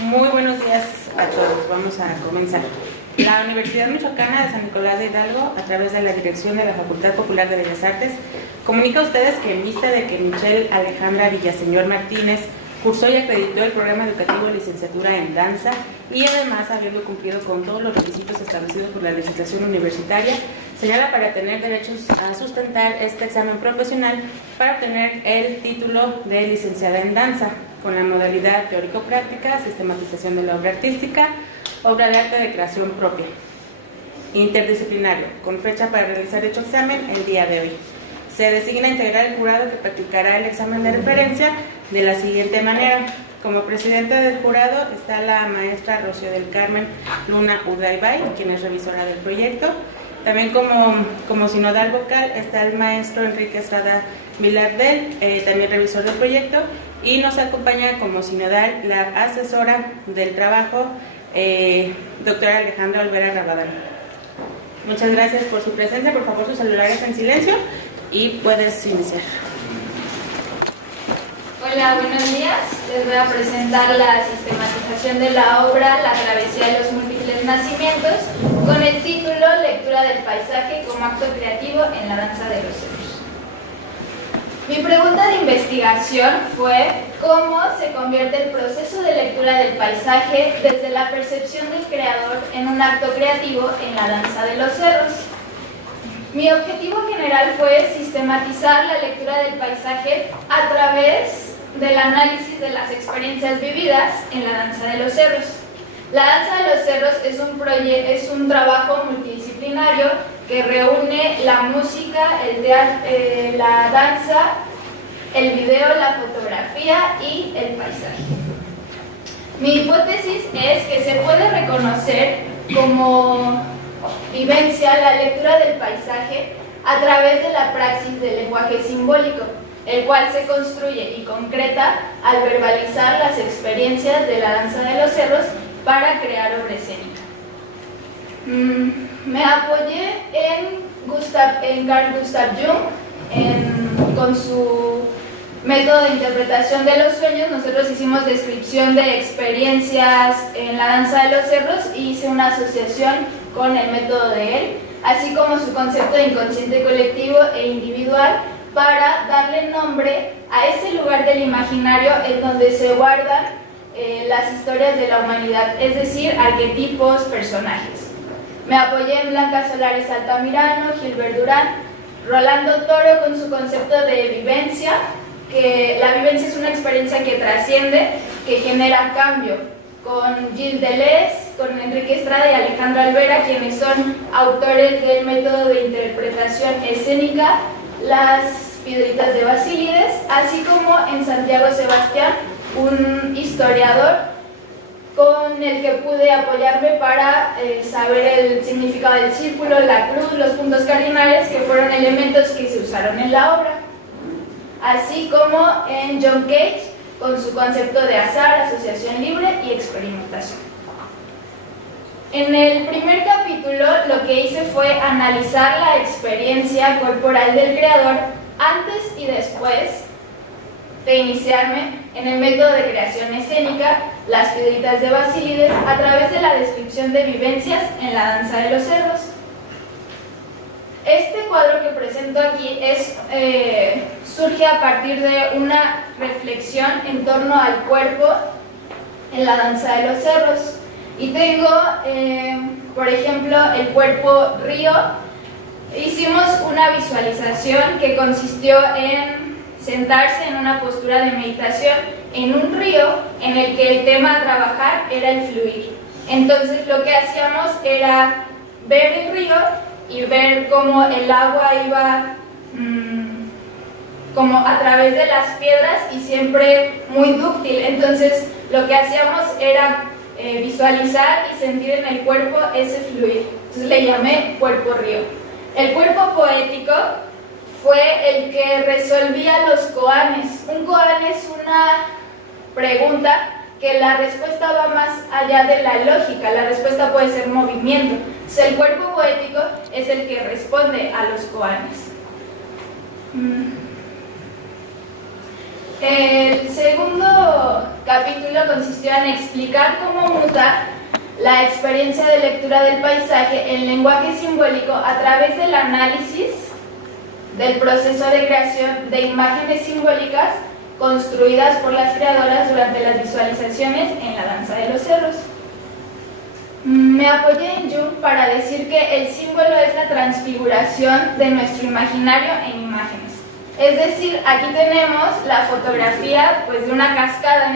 Muy buenos días a todos. Vamos a comenzar. La Universidad Michoacana de San Nicolás de Hidalgo, a través de la dirección de la Facultad Popular de Bellas Artes, comunica a ustedes que en vista de que Michelle Alejandra Villaseñor Martínez cursó y acreditó el programa educativo Licenciatura en Danza y además habiendo cumplido con todos los requisitos establecidos por la legislación universitaria, señala para tener derechos a sustentar este examen profesional para obtener el título de licenciada en danza con la modalidad teórico-práctica, sistematización de la obra artística, obra de arte de creación propia, interdisciplinario, con fecha para realizar dicho examen el día de hoy. Se designa integrar el jurado que practicará el examen de referencia de la siguiente manera. Como presidenta del jurado está la maestra Rocío del Carmen Luna Urdaibay, quien es revisora del proyecto. También como sinodal vocal está el maestro Enrique Estrada Vilardel, también revisor del proyecto, y nos acompaña como sinodal la asesora del trabajo, doctora Alejandra Olvera Rabadán. Muchas gracias por su presencia. Por favor, sus celulares en silencio y puedes iniciar. Hola, buenos días. Les voy a presentar la sistematización de la obra La travesía de los múltiples nacimientos con el título Lectura del paisaje como acto creativo en la danza de los cerros. Mi pregunta de investigación fue cómo se convierte el proceso de lectura del paisaje desde la percepción del creador en un acto creativo en la danza de los cerros. Mi objetivo general fue sistematizar la lectura del paisaje a través del análisis de las experiencias vividas en la danza de los cerros. La danza de los cerros es un trabajo multidisciplinario que reúne la música, el teatro, la danza, el video, la fotografía y el paisaje. Mi hipótesis es que se puede reconocer como vivencia la lectura del paisaje a través de la praxis del lenguaje simbólico, el cual se construye y concreta al verbalizar las experiencias de la danza de los cerros para crear obra escénica. Me apoyé en Carl Gustav Jung, con su método de interpretación de los sueños. Nosotros hicimos descripción de experiencias en la danza de los cerros y hice una asociación con el método de él, así como su concepto de inconsciente colectivo e individual, para darle nombre a ese lugar del imaginario en donde se guardan las historias de la humanidad, es decir, arquetipos, personajes. Me apoyé en Blanca Solares Altamirano, Gilbert Durán, Rolando Toro con su concepto de vivencia, que la vivencia es una experiencia que trasciende, que genera cambio, con Gilles Deleuze, con Enrique Estrada y Alejandra Olvera, quienes son autores del método de interpretación escénica Las Piedritas de Basílides, así como en Santiago Sebastián, un historiador con el que pude apoyarme para saber el significado del círculo, la cruz, los puntos cardinales, que fueron elementos que se usaron en la obra, así como en John Cage, con su concepto de azar, asociación libre y experimentación. En el primer capítulo lo que hice fue analizar la experiencia corporal del creador antes y después de iniciarme en el método de creación escénica Las Piedritas de Basílides a través de la descripción de vivencias en la danza de los cerros. Este cuadro que presento aquí surge a partir de una reflexión en torno al cuerpo en la danza de los cerros. Y tengo, por ejemplo, el cuerpo río. Hicimos una visualización que consistió en sentarse en una postura de meditación en un río en el que el tema a trabajar era el fluir. Entonces lo que hacíamos era ver el río y ver cómo el agua iba como a través de las piedras y siempre muy dúctil. Entonces lo que hacíamos era visualizar y sentir en el cuerpo ese fluir. Entonces le llamé cuerpo río. El cuerpo poético fue el que resolvía los koanes. Un koan es una pregunta que la respuesta va más allá de la lógica. La respuesta puede ser movimiento. Entonces el cuerpo poético es el que responde a los koanes. El segundo capítulo consistió en explicar cómo muta la experiencia de lectura del paisaje en lenguaje simbólico a través del análisis del proceso de creación de imágenes simbólicas construidas por las creadoras durante las visualizaciones en la danza de los cerros. Me apoyé en Jung para decir que el símbolo es la transfiguración de nuestro imaginario en imágenes. Es decir, aquí tenemos la fotografía pues, de una cascada.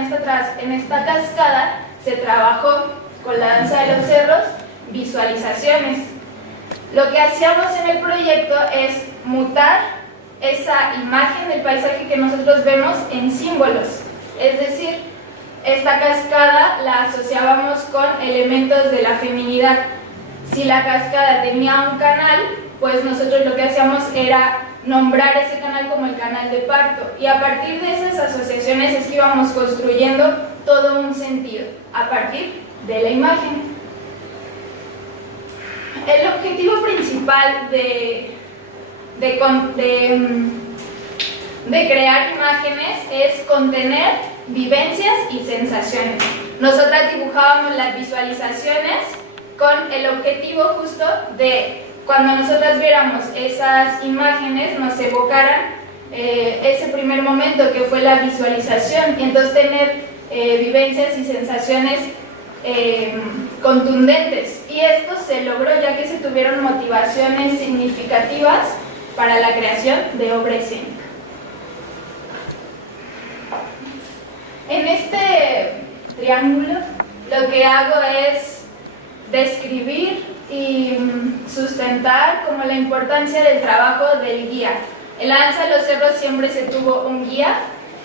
En esta cascada se trabajó con la danza de los cerros visualizaciones. Lo que hacíamos en el proyecto es mutar esa imagen del paisaje que nosotros vemos en símbolos. Es decir, esta cascada la asociábamos con elementos de la feminidad. Si la cascada tenía un canal, pues nosotros lo que hacíamos era nombrar ese canal como el canal de parto, y a partir de esas asociaciones es que íbamos construyendo todo un sentido a partir de la imagen. El objetivo principal de crear imágenes es contener vivencias y sensaciones. Nosotras dibujábamos las visualizaciones con el objetivo justo de cuando nosotras viéramos esas imágenes nos evocaran ese primer momento que fue la visualización, y entonces tener vivencias y sensaciones contundentes, y esto se logró ya que se tuvieron motivaciones significativas para la creación de obra escénica. En este triángulo lo que hago es describir y sustentar como la importancia del trabajo del guía. En la danza de los cerros siempre se tuvo un guía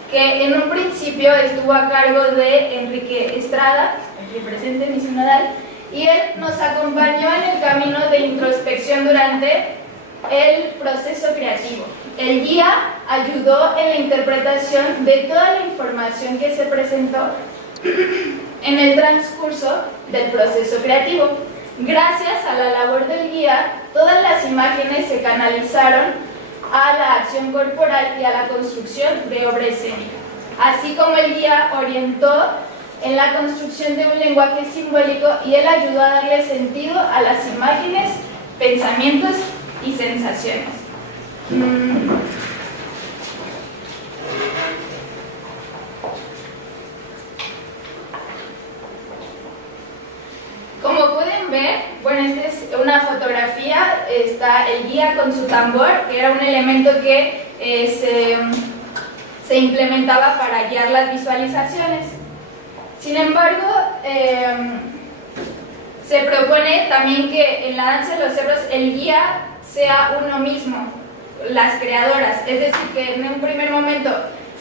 que en un principio estuvo a cargo de Enrique Estrada, aquí presente, mi sinodal, y él nos acompañó en el camino de introspección durante el proceso creativo. El guía ayudó en la interpretación de toda la información que se presentó en el transcurso del proceso creativo. Gracias a la labor del guía, todas las imágenes se canalizaron a la acción corporal y a la construcción de obra escénica. Así como el guía orientó en la construcción de un lenguaje simbólico, y él ayudó a darle sentido a las imágenes, pensamientos y sensaciones. Como pueden ver, bueno, esta es una fotografía, está el guía con su tambor, que era un elemento que se implementaba para guiar las visualizaciones. Sin embargo, se propone también que en la danza de los cerros el guía sea uno mismo, las creadoras, es decir, que en un primer momento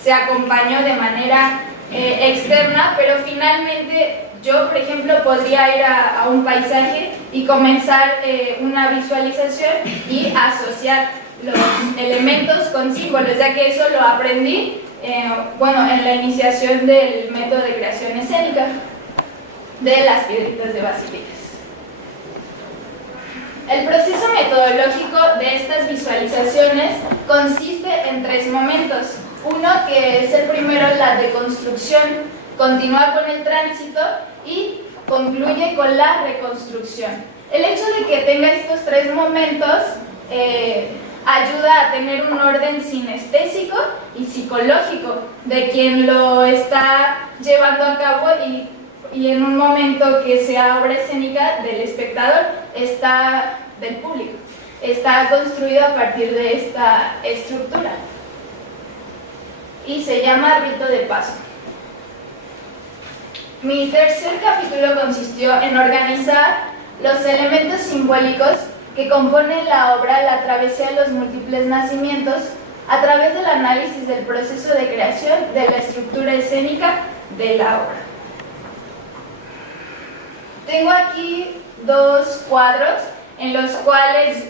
se acompañó de manera externa, pero finalmente yo, por ejemplo, podría ir a un paisaje y comenzar una visualización y asociar los elementos con símbolos, ya que eso lo aprendí en la iniciación del método de creación escénica de las piedritas de Basílicas. El proceso metodológico de estas visualizaciones consiste en 3 momentos. Uno, que es el primero, la deconstrucción, continúa con el tránsito y concluye con la reconstrucción. El hecho de que tenga estos 3 momentos ayuda a tener un orden sinestésico y psicológico de quien lo está llevando a cabo, y en un momento que sea obra escénica del espectador, del público, está construido a partir de esta estructura y se llama rito de paso. Mi tercer capítulo consistió en organizar los elementos simbólicos que componen la obra La travesía de los múltiples nacimientos a través del análisis del proceso de creación de la estructura escénica de la obra. Tengo aquí 2 cuadros en los cuales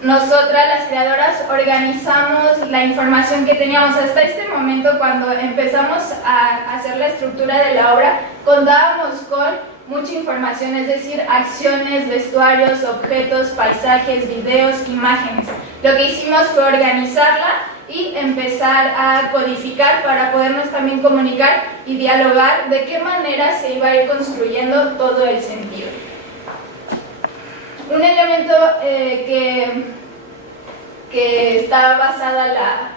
nosotras, las creadoras, organizamos la información que teníamos hasta este momento. Cuando empezamos a hacer la estructura de la obra, contábamos con mucha información, es decir, acciones, vestuarios, objetos, paisajes, videos, imágenes. Lo que hicimos fue organizarla y empezar a codificar para podernos también comunicar y dialogar de qué manera se iba a ir construyendo todo el sentido. Un elemento que está basada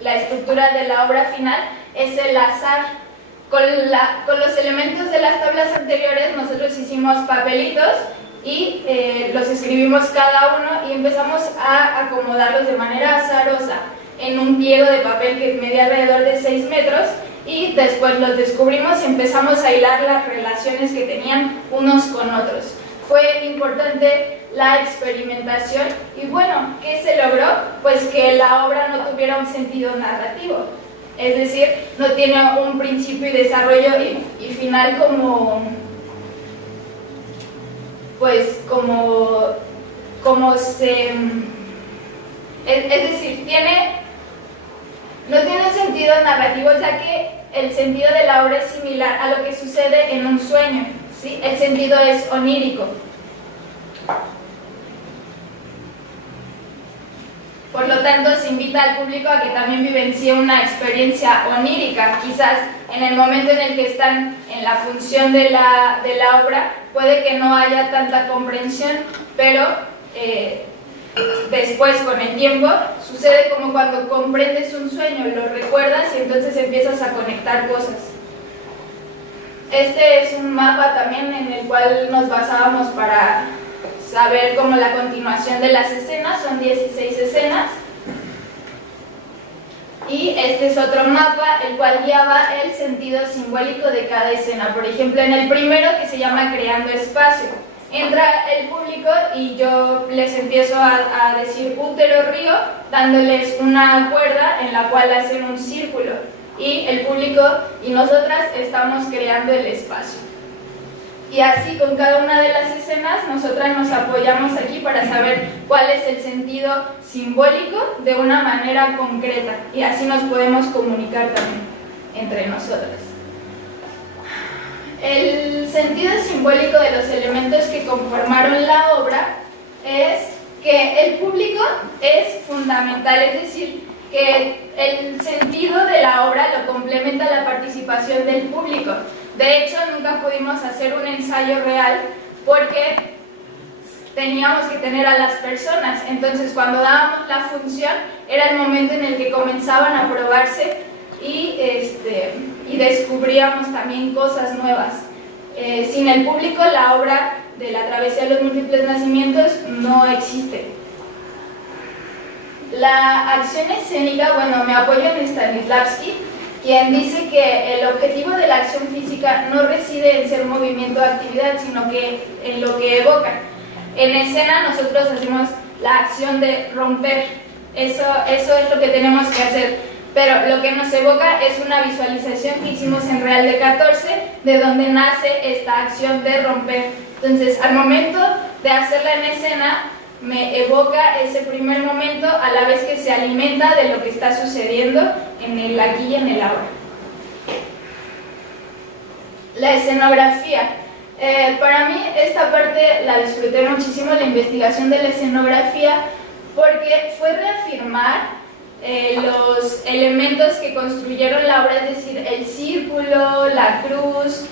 la estructura de la obra final es el azar. Con los elementos de las tablas anteriores nosotros hicimos papelitos y los escribimos cada uno y empezamos a acomodarlos de manera azarosa en un pliego de papel que medía alrededor de 6 metros, y después los descubrimos y empezamos a hilar las relaciones que tenían unos con otros. Fue importante la experimentación y bueno, ¿qué se logró? Pues que la obra no tuviera un sentido narrativo, es decir, no tiene un principio y desarrollo y final es decir, no tiene un sentido narrativo, ya que el sentido de la obra es similar a lo que sucede en un sueño, ¿sí? El sentido es onírico. Por lo tanto, se invita al público a que también vivencie una experiencia onírica. Quizás en el momento en el que están en la función de la obra, puede que no haya tanta comprensión, pero después, con el tiempo, sucede como cuando comprendes un sueño, lo recuerdas y entonces empiezas a conectar cosas. Este es un mapa también en el cual nos basábamos para saber cómo la continuación de las escenas, son 16 escenas. Y este es otro mapa, el cual guiaba el sentido simbólico de cada escena. Por ejemplo, en el primero, que se llama Creando Espacio, entra el público y yo les empiezo a decir útero, río, dándoles una cuerda en la cual hacen un círculo. Y el público y nosotras estamos creando el espacio. Y así con cada una de las escenas, nosotras nos apoyamos aquí para saber cuál es el sentido simbólico de una manera concreta. Y así nos podemos comunicar también entre nosotras. El sentido simbólico de los elementos que conformaron la obra es que el público es fundamental, es decir, que el sentido de la obra lo complementa la participación del público. De hecho, nunca pudimos hacer un ensayo real porque teníamos que tener a las personas. Entonces, cuando dábamos la función, era el momento en el que comenzaban a probarse y descubríamos también cosas nuevas. Sin el público, la obra de la Travesía de los Múltiples Nacimientos no existe. La acción escénica, bueno, me apoyo en Stanislavski, quien dice que el objetivo de la acción física no reside en ser movimiento o actividad, sino que en lo que evoca. En escena nosotros hacemos la acción de romper, eso es lo que tenemos que hacer, pero lo que nos evoca es una visualización que hicimos en Real de 14, de donde nace esta acción de romper. Entonces, al momento de hacerla en escena, me evoca ese primer momento a la vez que se alimenta de lo que está sucediendo en el aquí y en el ahora. La escenografía. Para mí esta parte la disfruté muchísimo, la investigación de la escenografía, porque fue reafirmar los elementos que construyeron la obra, es decir, el círculo, la cruz,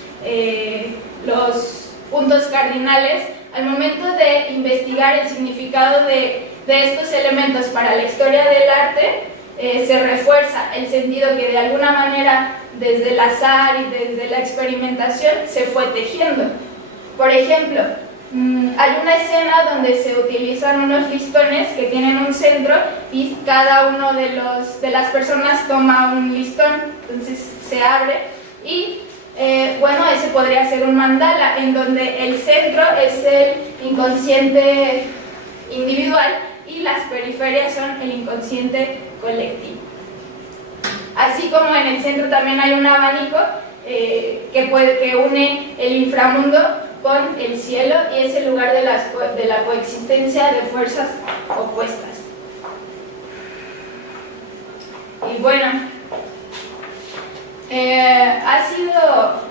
los puntos cardinales. Al momento de investigar el significado de estos elementos para la historia del arte, se refuerza el sentido que de alguna manera desde el azar y desde la experimentación se fue tejiendo. Por ejemplo, hay una escena donde se utilizan unos listones que tienen un centro y cada uno de las personas toma un listón, entonces se abre y bueno, ese podría ser un mandala, en donde el centro es el inconsciente individual y las periferias son el inconsciente colectivo. Así como en el centro también hay un abanico que une el inframundo con el cielo y es el lugar de la coexistencia de fuerzas opuestas. Y bueno, ha sido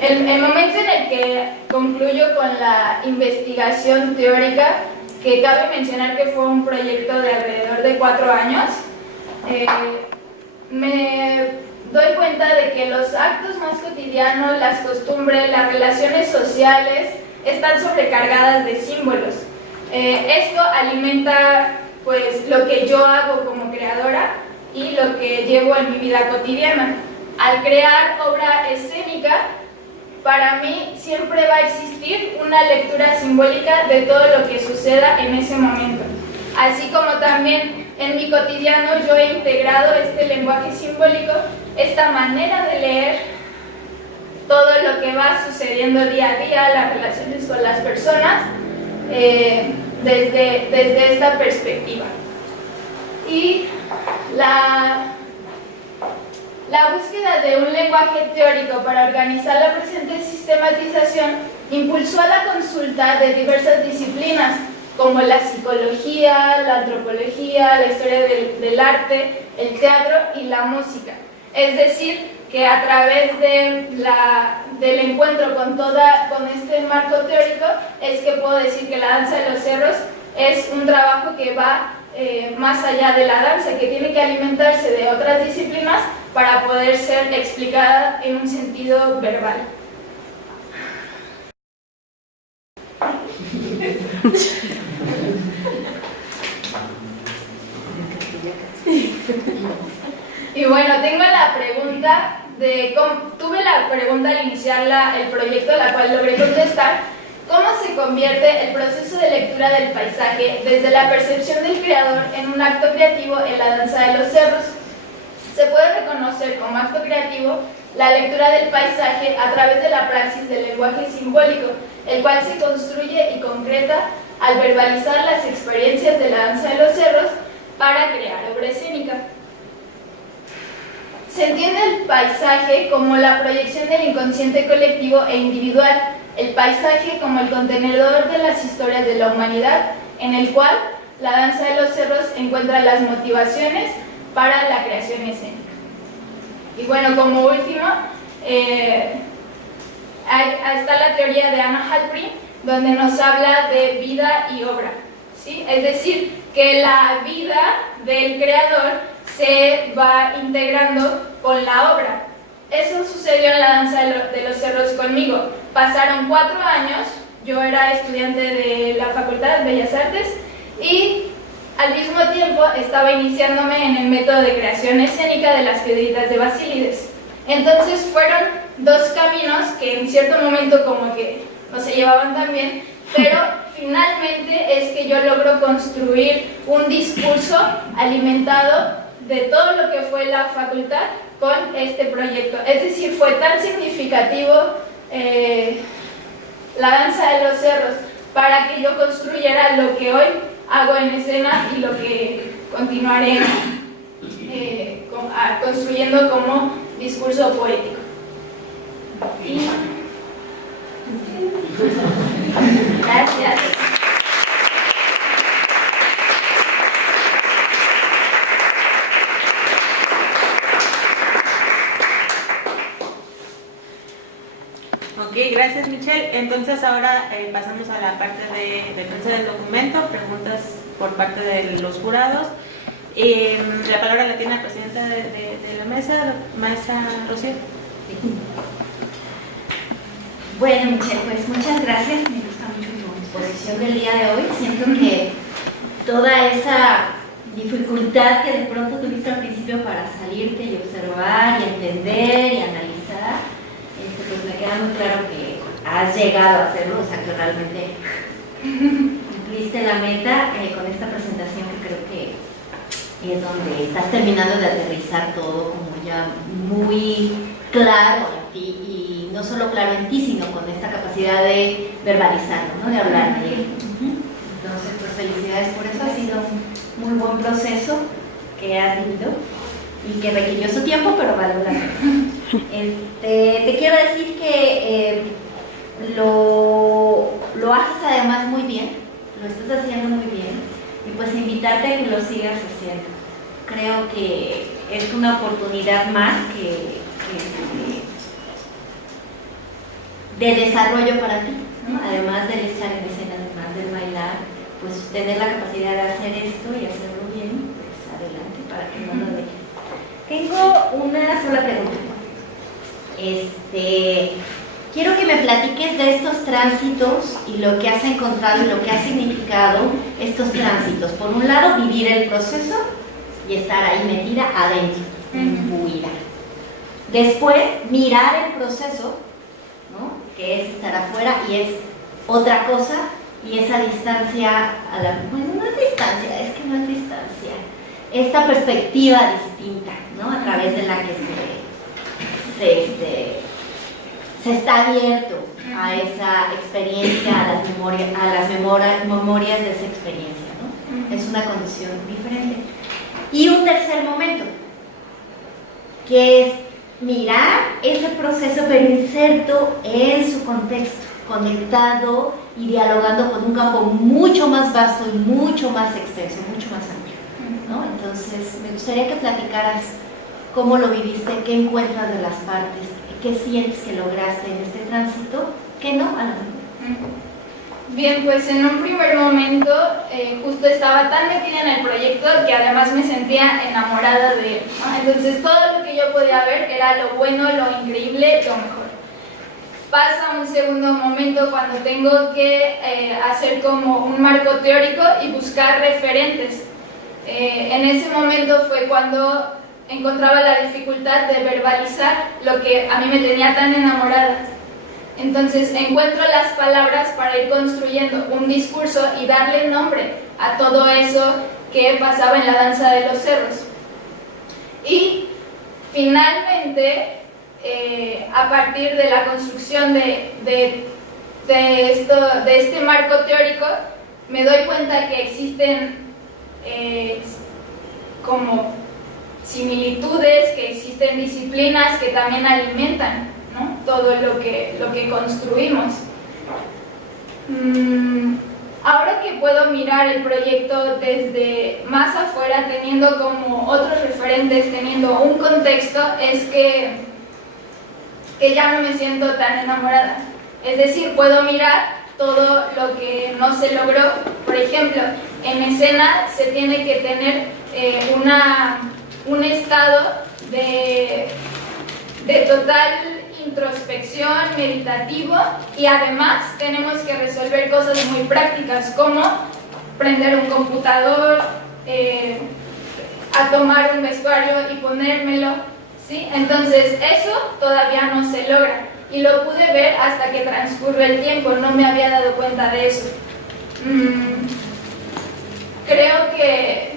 el momento en el que concluyo con la investigación teórica, que cabe mencionar que fue un proyecto de alrededor de 4 años. me doy cuenta de que los actos más cotidianos, las costumbres, las relaciones sociales están sobrecargadas de símbolos. Esto alimenta pues lo que yo hago como creadora y lo que llevo en mi vida cotidiana. Al crear obra escénica, para mí siempre va a existir una lectura simbólica de todo lo que suceda en ese momento. Así como también en mi cotidiano yo he integrado este lenguaje simbólico, esta manera de leer todo lo que va sucediendo día a día, las relaciones con las personas, desde esta perspectiva. Y la búsqueda de un lenguaje teórico para organizar la presente sistematización impulsó a la consulta de diversas disciplinas, como la psicología, la antropología, la historia del arte, el teatro y la música. Es decir, que a través del encuentro con este marco teórico es que puedo decir que la danza de los cerros es un trabajo que va más allá de la danza, que tiene que alimentarse de otras disciplinas para poder ser explicada en un sentido verbal. Y bueno, tengo la pregunta tuve la pregunta al iniciar el proyecto, la cual logré contestar. ¿Cómo se convierte el proceso de lectura del paisaje desde la percepción del creador en un acto creativo en la danza de los cerros? Se puede reconocer como acto creativo la lectura del paisaje a través de la praxis del lenguaje simbólico, el cual se construye y concreta al verbalizar las experiencias de la danza de los cerros para crear obra escénica. Se entiende el paisaje como la proyección del inconsciente colectivo e individual, el paisaje como el contenedor de las historias de la humanidad, en el cual la danza de los cerros encuentra las motivaciones para la creación escénica. Y bueno, como último, está la teoría de Anna Halprin, donde nos habla de vida y obra, ¿sí? Es decir, que la vida del creador se va integrando con la obra. Eso sucedió en la danza de los cerros conmigo. Pasaron 4 años, yo era estudiante de la Facultad de Bellas Artes y al mismo tiempo estaba iniciándome en el método de creación escénica de las Piedritas de Basílides. Entonces fueron 2 caminos que en cierto momento como que no se llevaban tan bien, pero finalmente es que yo logro construir un discurso alimentado de todo lo que fue la facultad con este proyecto. Es decir, fue tan significativo la danza de los cerros para que yo construyera lo que hoy hago en escena y lo que continuaré construyendo como discurso poético. Gracias. Ok, gracias Michelle. Entonces ahora pasamos a la parte de defensa del documento, preguntas por parte de los jurados. La palabra la tiene la presidenta de la mesa, maestra Rocío. Bueno, Michelle, pues muchas gracias. Me gusta mucho tu exposición del día de hoy. Siento que toda esa dificultad que de pronto tuviste al principio para salirte y observar y entender y analizar, pues me queda muy claro que has llegado a hacerlo, o sea que realmente cumpliste la meta con esta presentación, que creo que es donde estás terminando de aterrizar todo como ya muy claro en ti, y no solo claro en ti, sino con esta capacidad de verbalizarlo, ¿no? De hablar de él. Entonces, pues felicidades por eso, ha sido un muy buen proceso que has vivido y que requirió su tiempo, pero valió la pena. Te quiero decir que lo haces además muy bien, lo estás haciendo muy bien, y pues invitarte a que lo sigas haciendo. Creo que es una oportunidad más de desarrollo para ti, ¿no? Además de estar en escena, además de bailar, pues tener la capacidad de hacer esto y hacerlo bien, pues adelante, para que no lo dejes. Tengo una sola pregunta. Quiero que me platiques de estos tránsitos y lo que has encontrado y lo que ha significado estos tránsitos. Por un lado, vivir el proceso y estar ahí metida adentro, imbuida. Después, mirar el proceso, ¿no? Que es estar afuera y es otra cosa, y esa distancia, bueno, no es distancia, es que no es distancia, esta perspectiva distinta, ¿no? A través de la que se está abierto a esa experiencia, a las memorias de esa experiencia, ¿no? Es una condición diferente. Y un tercer momento, que es mirar ese proceso pero inserto en su contexto, conectado y dialogando con un campo mucho más vasto y mucho más extenso, mucho más amplio, ¿no? Entonces, me gustaría que platicaras cómo lo viviste, qué encuentras de las partes, qué sientes que lograste en este tránsito, qué no, a lo mejor. Bien, pues en un primer momento justo estaba tan metida en el proyecto que además me sentía enamorada de él, ¿no? Entonces todo lo que yo podía ver era lo bueno, lo increíble, lo mejor. Pasa un segundo momento cuando tengo que hacer como un marco teórico y buscar referentes. En ese momento fue cuando encontraba la dificultad de verbalizar lo que a mí me tenía tan enamorada. Entonces encuentro las palabras para ir construyendo un discurso y darle nombre a todo eso que pasaba en la danza de los cerros. Y finalmente, a partir de la construcción de este marco teórico, me doy cuenta que existen como similitudes, que existen disciplinas que también alimentan, ¿no? Todo lo que construimos. Ahora que puedo mirar el proyecto desde más afuera, teniendo como otros referentes, teniendo un contexto, es que ya no me siento tan enamorada. Es decir, puedo mirar todo lo que no se logró. Por ejemplo, en escena se tiene que tener un estado de total introspección, meditativo, y además tenemos que resolver cosas muy prácticas como prender un computador, a tomar un vestuario y ponérmelo, ¿sí? Entonces eso todavía no se logra y lo pude ver hasta que transcurrió el tiempo, no me había dado cuenta de eso. Creo que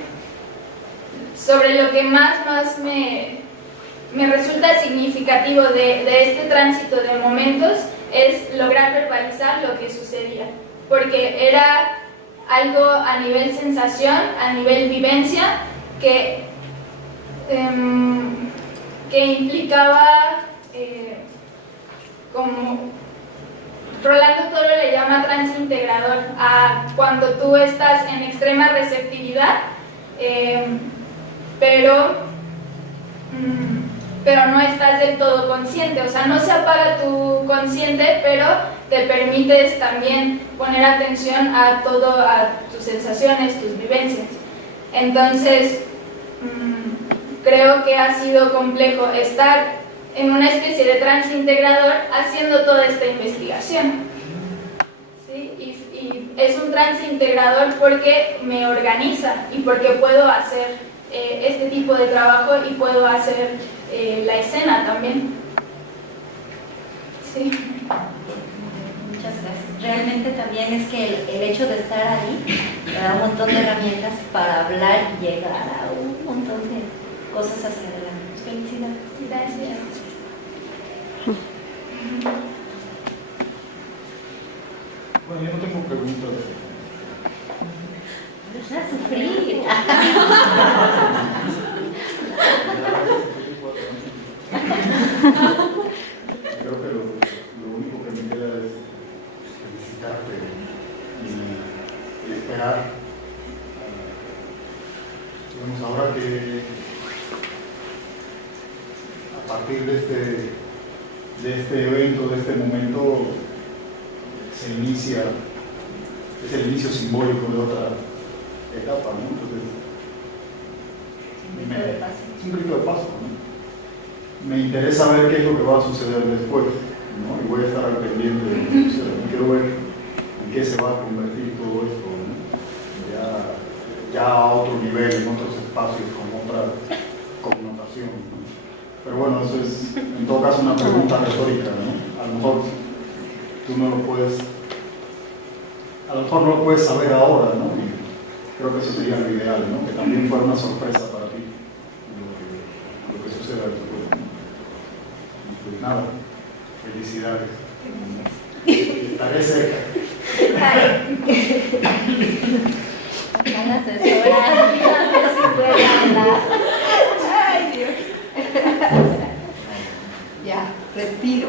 sobre lo que más me resulta significativo de este tránsito de momentos es lograr verbalizar lo que sucedía, porque era algo a nivel sensación, a nivel vivencia, que implicaba como Rolando Toro le llama transintegrador a cuando tú estás en extrema receptividad, pero no estás del todo consciente, o sea, no se apaga tu consciente, pero te permites también poner atención a todo, a tus sensaciones, tus vivencias. Entonces, creo que ha sido complejo estar en una especie de transintegrador haciendo toda esta investigación. ¿Sí? Y es un transintegrador porque me organiza y porque puedo hacer este tipo de trabajo y puedo hacer la escena también. Sí. Muchas gracias. Realmente también es que el hecho de estar ahí te da un montón de herramientas para hablar y llegar a un montón de cosas hacia adelante. Felicidades. Gracias. Bueno, yo no tengo preguntas. Deja sufrir. Creo que lo único que me queda es felicitarte y esperar. Digamos, ahora que a partir de este evento, de este momento, se inicia, es el inicio simbólico de otra etapa, ¿no? Entonces, Es un grito de paso, ¿no? Me interesa ver qué es lo que va a suceder después, ¿no? Y voy a estar al pendiente de lo que suceda. Quiero ver en qué se va a convertir todo esto, ¿no? Ya a otro nivel, en otros espacios, con otra connotación, ¿no? Pero bueno, eso es en todo caso una pregunta retórica, ¿no? A lo mejor tú no lo puedes, a lo mejor no lo puedes saber ahora, ¿no? Y creo que eso sería lo ideal, ¿no? Que también fuera una sorpresa para ti lo que suceda después, ¿no? Pues nada, felicidades. Estaré cerca. La asesora, a ver si puede hablar. Ay, Dios. Ya, respiro.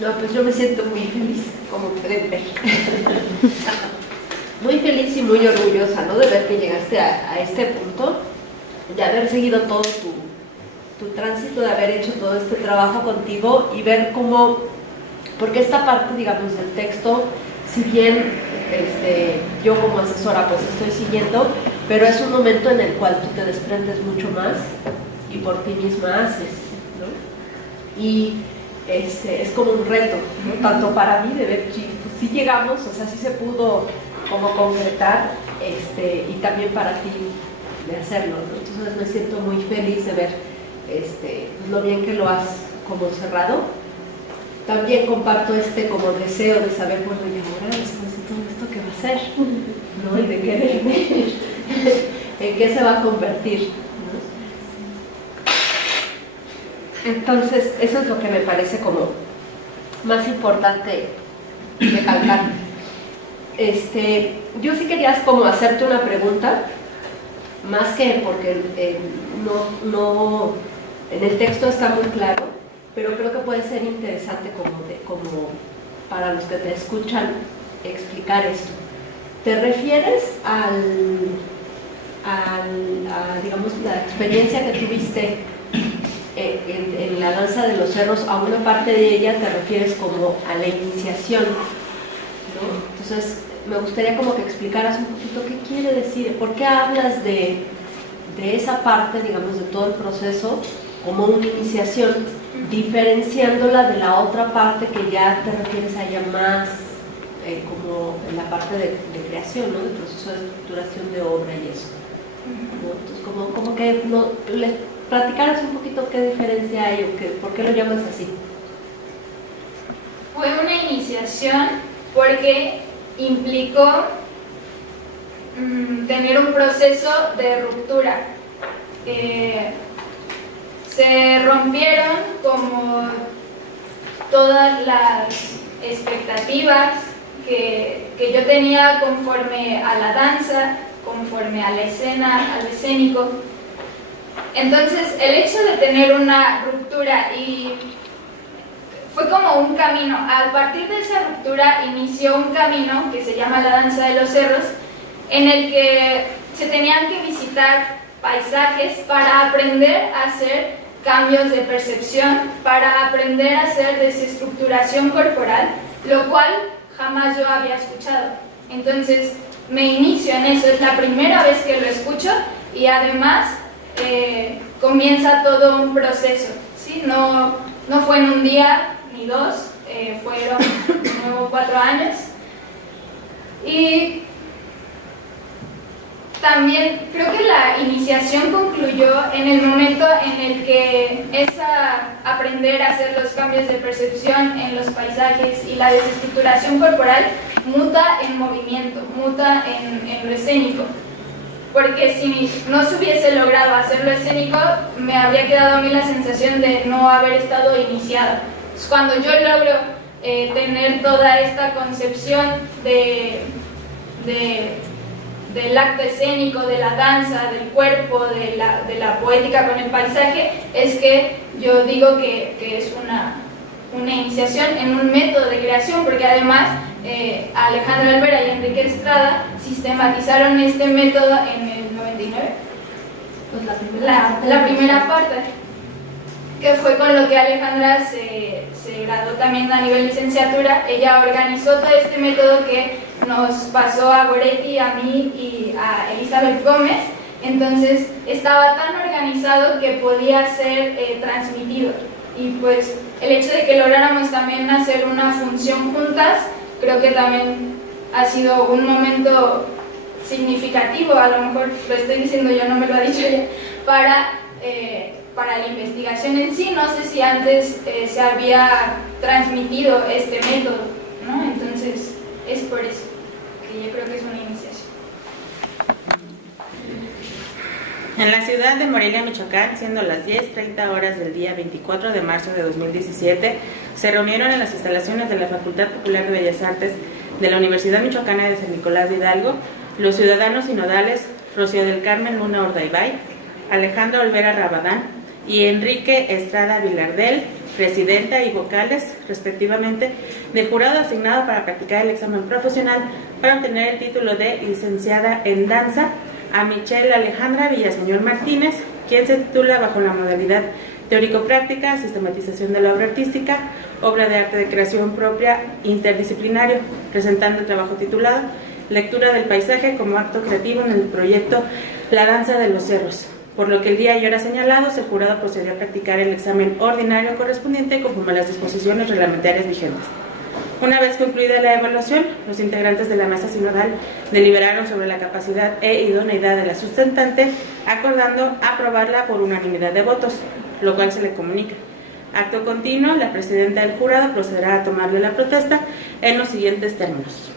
No, pues yo me siento muy feliz, como pueden ver. Muy feliz y muy orgullosa, ¿no? De ver que llegaste a este punto, de haber seguido todo tu tránsito, de haber hecho todo este trabajo contigo y ver cómo, porque esta parte, digamos, del texto, si bien yo como asesora pues estoy siguiendo, pero es un momento en el cual tú te desprendes mucho más y por ti misma haces, ¿no? Y es como un reto, ¿no? Tanto para mí de ver si llegamos, o sea, si se pudo como concretar, y también para ti de hacerlo, ¿no? Entonces me siento muy feliz de ver lo bien que lo has como cerrado. También comparto como deseo de saber, bueno, y ahora después de todo esto, ¿qué va a ser? ¿No? Y de querer ver en qué se va a convertir, ¿no? Entonces, eso es lo que me parece como más importante recalcar. Yo sí quería como hacerte una pregunta, más que porque no en el texto está muy claro, pero creo que puede ser interesante como para los que te escuchan explicar esto. ¿Te refieres a digamos, la experiencia que tuviste en la danza de los cerros, a una parte de ella te refieres como a la iniciación, ¿no? Entonces, me gustaría como que explicaras un poquito qué quiere decir, por qué hablas de esa parte, digamos, de todo el proceso como una iniciación, diferenciándola de la otra parte que ya te refieres a ella más como en la parte de creación, ¿no? Del proceso de estructuración de obra y eso, ¿no? Entonces, como que les platicaras un poquito qué diferencia hay o por qué lo llamas así. Fue una iniciación porque implicó tener un proceso de ruptura. Se rompieron como todas las expectativas que yo tenía conforme a la danza, conforme a la escena, al escénico. Entonces, el hecho de tener una ruptura y fue como un camino. A partir de esa ruptura inició un camino que se llama la danza de los cerros, en el que se tenían que visitar paisajes para aprender a hacer cambios de percepción, para aprender a hacer desestructuración corporal, lo cual jamás yo había escuchado. Entonces me inicio en eso, es la primera vez que lo escucho y además comienza todo un proceso, ¿sí? No fue en un día ni dos, fueron 4 años. Y también creo que la iniciación concluyó en el momento en el que aprender a hacer los cambios de percepción en los paisajes y la desestructuración corporal muta en movimiento, muta en lo escénico. Porque si no se hubiese logrado hacer lo escénico, me habría quedado a mí la sensación de no haber estado iniciada. Cuando yo logro tener toda esta concepción del acto escénico, de la danza, del cuerpo, de la poética con el paisaje, es que yo digo que es una iniciación en un método de creación, porque además Alejandra Alvera y Enrique Estrada sistematizaron este método en el 99, pues la primera parte, que fue con lo que Alejandra se graduó también a nivel licenciatura. Ella organizó todo este método que nos pasó a Goretti, a mí y a Elizabeth Gómez, Entonces estaba tan organizado que podía ser transmitido. Y pues el hecho de que lográramos también hacer una función juntas, creo que también ha sido un momento significativo, a lo mejor lo estoy diciendo yo, no me lo ha dicho ella, para la investigación en sí. No sé si antes se había transmitido este método, ¿no? Entonces es por eso que yo creo que es una iniciación. En la ciudad de Morelia, Michoacán, siendo las 10:30 horas del día 24 de marzo de 2017, se reunieron en las instalaciones de la Facultad Popular de Bellas Artes de la Universidad Michoacana de San Nicolás de Hidalgo los ciudadanos sinodales Rocío del Carmen Luna Ordaibay, Alejandra Olvera Rabadán y Enrique Estrada Vilardel, presidenta y vocales, respectivamente, del jurado asignado para practicar el examen profesional para obtener el título de licenciada en danza, a Michelle Alejandra Villaseñor Martínez, quien se titula bajo la modalidad teórico-práctica, sistematización de la obra artística, obra de arte de creación propia interdisciplinario, presentando el trabajo titulado Lectura del paisaje como acto creativo en el proyecto La danza de los cerros, por lo que el día y hora señalados el jurado procedió a practicar el examen ordinario correspondiente conforme a las disposiciones reglamentarias vigentes. Una vez concluida la evaluación, los integrantes de la mesa sinodal deliberaron sobre la capacidad e idoneidad de la sustentante, acordando aprobarla por unanimidad de votos, lo cual se le comunica. Acto continuo, la presidenta del jurado procederá a tomarle la protesta en los siguientes términos.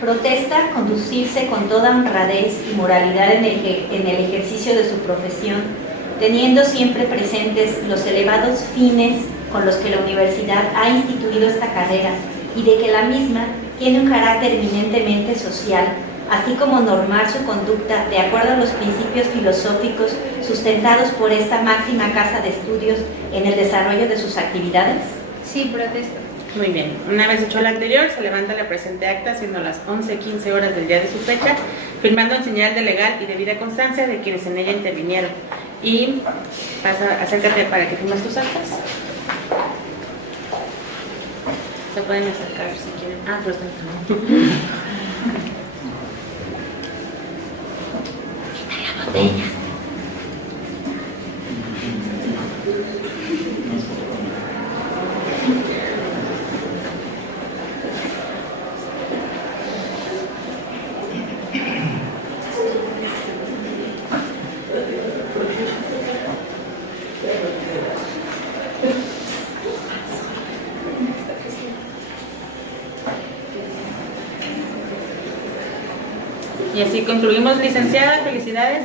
Protesta conducirse con toda honradez y moralidad en el ejercicio de su profesión, teniendo siempre presentes los elevados fines con los que la universidad ha instituido esta carrera y de que la misma tiene un carácter eminentemente social, así como normar su conducta de acuerdo a los principios filosóficos sustentados por esta máxima casa de estudios en el desarrollo de sus actividades. Sí, protesto. Muy bien, una vez hecho lo anterior, se levanta la presente acta, siendo las 11:15 horas del día de su fecha, firmando en señal de legal y debida constancia de quienes en ella intervinieron. Y acércate para que firmes tus actas. Se pueden acercar si quieren. Ah, pero están. La botella. Y así concluimos, licenciada. Felicidades.